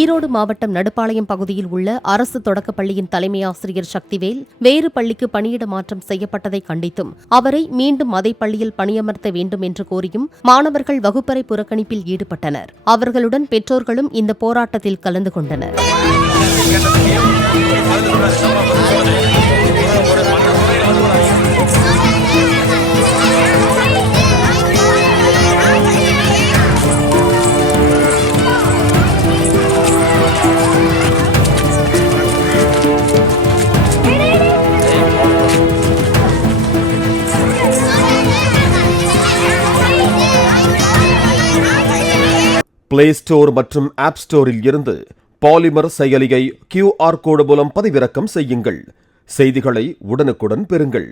ஈரோடு மாவட்டம் நடுப்பாளையம் பகுதியில் உள்ள அரசு தொடக்கப்பள்ளியின் தலைமை ஆசிரியர் சக்திவேல் வேறு பள்ளிக்கு பணியிட மாற்றம் செய்யப்பட்டதை கண்டித்தும் அவரை மீண்டும் அதே பள்ளியில் பணியமர்த்த வேண்டும் என்று கோரியும் மாணவர்கள் வகுப்பறை புறக்கணிப்பில் ஈடுபட்டனர். அவர்களுடன் பெற்றோர்களும் இந்த போராட்டத்தில் கலந்து கொண்டனர். பிளே ஸ்டோர் மற்றும் ஆப் ஸ்டோரில் இருந்து பாலிமர் செயலியை QR கோடு மூலம் பதிவிறக்கம் செய்யுங்கள். செய்திகளை உடனுக்குடன் பெறுங்கள்.